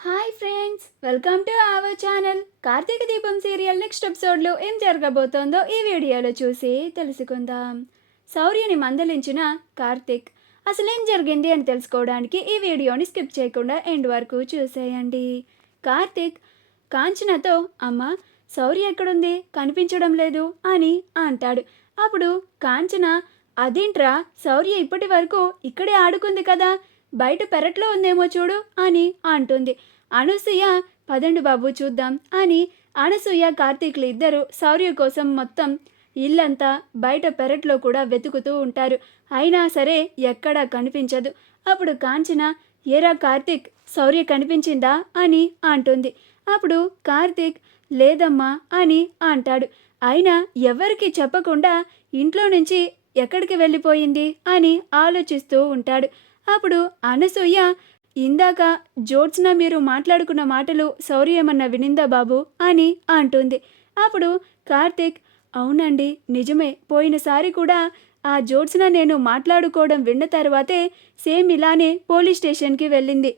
Hi friends, welcome to our channel. Karthika Deepam serial next ఎపిసోడ్లో ఏం జరగబోతోందో ఈ వీడియోలో చూసి తెలుసుకుందాం. శౌర్యని మందలించిన కార్తీక్ అసలేం జరిగింది అని తెలుసుకోవడానికి ఈ వీడియోని స్కిప్ చేయకుండా ఎండ్ వరకు చూసేయండి. కార్తీక్ కాంచనతో, అమ్మ శౌర్య ఎక్కడుంది, కనిపించడం లేదు అని అంటాడు. అప్పుడు కాంచన, అదేంట్రా, శౌర్య ఇప్పటి వరకు ఇక్కడే ఆడుకుంది కదా, బయట పెరట్లో ఉందేమో చూడు అని అంటుంది. అనసూయ, పదండి బాబు చూద్దాం అని అనసూయ కార్తీక్లు ఇద్దరు శౌర్య కోసం మొత్తం ఇల్లంతా బయట పెరట్లో కూడా వెతుకుతూ ఉంటారు. అయినా సరే ఎక్కడా కనిపించదు. అప్పుడు కాంచన, ఏరా కార్తీక్, శౌర్య కనిపించిందా అని అంటుంది. అప్పుడు కార్తీక్, లేదమ్మా అని అంటాడు. అయినా ఎవరికి చెప్పకుండా ఇంట్లో నుంచి ఎక్కడికి వెళ్ళిపోయింది అని ఆలోచిస్తూ ఉంటాడు. అప్పుడు అనసూయ, ఇందాక జ్యోత్స్న మీరు మాట్లాడుకున్న మాటలు శౌర్య ఏమన్నా వినిందా బాబు అని అంటుంది. అప్పుడు కార్తీక్, అవునండి నిజమే, పోయినసారి కూడా ఆ జ్యోత్స్న నేను మాట్లాడుకోవడం విన్న తర్వాతే సేమ్ ఇలానే పోలీస్ స్టేషన్కి వెళ్ళింది.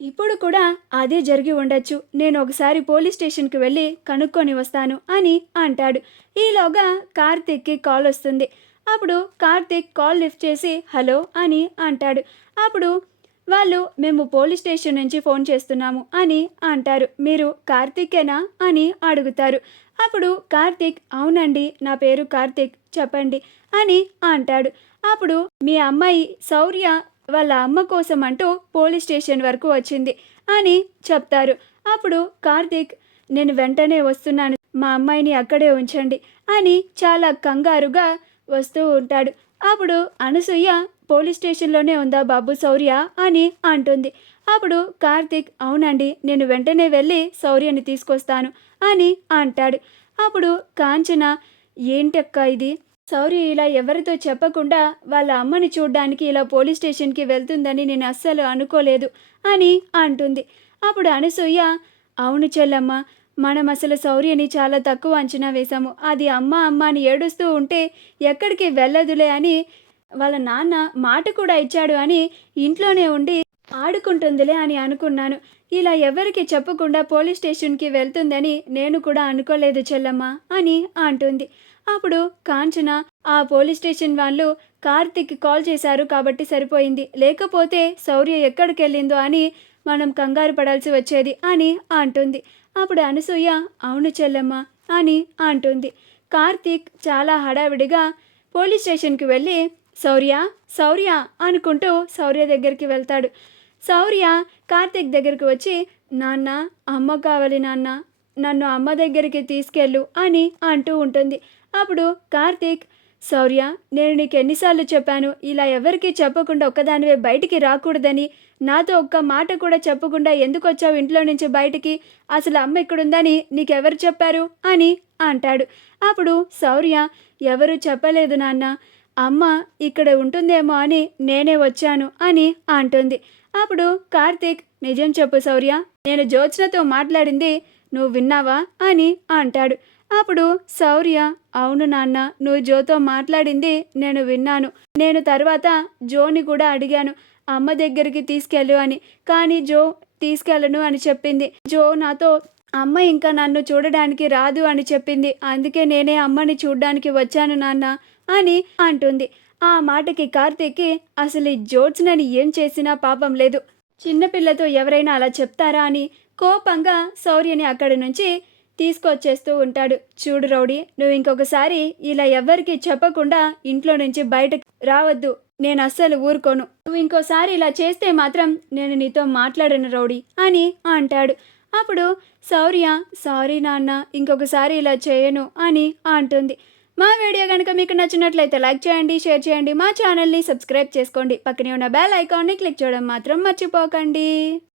ఇప్పుడు కూడా అదే జరిగి ఉండొచ్చు. నేను ఒకసారి పోలీస్ స్టేషన్కి వెళ్ళి కనుక్కొని వస్తాను అని అంటాడు. ఈలోగా కార్తీక్కి కాల్ వస్తుంది. అప్పుడు కార్తీక్ కాల్ లిఫ్ట్ చేసి హలో అని అంటాడు. అప్పుడు వాళ్ళు, మేము పోలీస్ స్టేషన్ నుంచి ఫోన్ చేస్తున్నాము అని అంటారు. మీరు కార్తీకేనా అని అడుగుతారు. అప్పుడు కార్తీక్, అవునండి నా పేరు కార్తీక్, చెప్పండి అని అంటాడు. అప్పుడు మీ అమ్మాయి శౌర్య వాళ్ళ అమ్మ కోసం అంటూ పోలీస్ స్టేషన్ వరకు వచ్చింది అని చెప్తారు. అప్పుడు కార్తీక్, నేను వెంటనే వస్తున్నాను, మా అమ్మాయిని అక్కడే ఉంచండి అని చాలా కంగారుగా వస్తూ ఉంటాడు. అప్పుడు అనసూయ, పోలీస్ స్టేషన్లోనే ఉందా బాబు శౌర్య అని అంటుంది. అప్పుడు కార్తీక్, అవునండి నేను వెంటనే వెళ్ళి శౌర్యని తీసుకొస్తాను అని అంటాడు. అప్పుడు కాంచన, ఏంటక్క ఇది, శౌర్య ఇలా ఎవరితో చెప్పకుండా వాళ్ళ అమ్మని చూడ్డానికి ఇలా పోలీస్ స్టేషన్కి వెళ్తుందని నేను అస్సలు అనుకోలేదు అని అంటుంది. అప్పుడు అనసూయ, అవును చెల్లమ్మ, మనం అసలు శౌర్యని చాలా తక్కువ అంచనా వేశాము. అది అమ్మ అమ్మ అని ఏడుస్తూ ఉంటే ఎక్కడికి వెళ్ళదులే అని వాళ్ళ నాన్న మాట కూడా ఇచ్చాడు అని ఇంట్లోనే ఉండి ఆడుకుంటుందిలే అని అనుకున్నాను. ఇలా ఎవరికి చెప్పకుండా పోలీస్ స్టేషన్కి వెళ్తుందని నేను కూడా అనుకోలేదు చెల్లమ్మ అని అంటుంది. అప్పుడు కాంచన, ఆ పోలీస్ స్టేషన్ వాళ్ళు కార్తిక్కి కాల్ చేశారు కాబట్టి సరిపోయింది, లేకపోతే శౌర్య ఎక్కడికి వెళ్ళిందో అని మనం కంగారు పడాల్సి వచ్చేది అని అంటుంది. అప్పుడు అనసూయ, అవును చెల్లెమ్మ అని అంటుంది. కార్తీక్ చాలా హడావిడిగా పోలీస్ స్టేషన్కి వెళ్ళి శౌర్య శౌర్య అనుకుంటూ శౌర్య దగ్గరికి వెళ్తాడు. శౌర్య కార్తీక్ దగ్గరికి వచ్చి, నాన్న అమ్మ కావాలి నాన్న, నన్ను అమ్మ దగ్గరికి తీసుకెళ్ళు అని అంటూ ఉంటుంది. అప్పుడు కార్తీక్, శౌర్య నేను నీకు ఎన్నిసార్లు చెప్పాను ఇలా ఎవరికీ చెప్పకుండా ఒక్కదానివే బయటికి రాకూడదని, నాతో ఒక్క మాట కూడా చెప్పకుండా ఎందుకు వచ్చావు ఇంట్లో నుంచి బయటికి, అసలు అమ్మ ఇక్కడుందని నీకెవరు చెప్పారు అని అంటాడు. అప్పుడు శౌర్య, ఎవరు చెప్పలేదు నాన్న, అమ్మ ఇక్కడ ఉంటుందేమో అని నేనే వచ్చాను అని అంటుంది. అప్పుడు కార్తీక్, నిజం చెప్పు శౌర్య, నేను జ్యోత్స్నతో మాట్లాడింది నువ్వు విన్నావా అని అంటాడు. అప్పుడు శౌర్య, అవును నాన్న, నువ్వు జోతో మాట్లాడింది నేను విన్నాను. నేను తర్వాత జోని కూడా అడిగాను అమ్మ దగ్గరికి తీసుకెళ్ళు అని, కానీ జో తీసుకెళ్ళను అని చెప్పింది. జో నాతో అమ్మ ఇంకా నన్ను చూడడానికి రాదు అని చెప్పింది, అందుకే నేనే అమ్మని చూడ్డానికి వచ్చాను నాన్న అని అంటుంది. ఆ మాటకి కార్తీక్కి అసలు ఈ జ్యోత్స్నని ఏం చేసినా పాపం లేదు, చిన్నపిల్లతో ఎవరైనా అలా చెప్తారా అని కోపంగా శౌర్యని అక్కడి నుంచి తీసుకొచ్చేస్తూ ఉంటాడు. చూడు రౌడీ, నువ్వు ఇంకొకసారి ఇలా ఎవ్వరికి చెప్పకుండా ఇంట్లో నుంచి బయటకు రావద్దు, నేను అస్సలు ఊరుకోను, నువ్వు ఇంకోసారి ఇలా చేస్తే మాత్రం నేను నీతో మాట్లాడను రౌడీ అని అంటాడు. అప్పుడు శౌర్య, సారీ నాన్న, ఇంకొకసారి ఇలా చేయను అని అంటుంది. మా వీడియో కనుక మీకు నచ్చినట్లయితే లైక్ చేయండి, షేర్ చేయండి, మా ఛానల్ని సబ్స్క్రైబ్ చేసుకోండి, పక్కనే ఉన్న బెల్ ఐకాన్ని క్లిక్ చేయడం మాత్రం మర్చిపోకండి.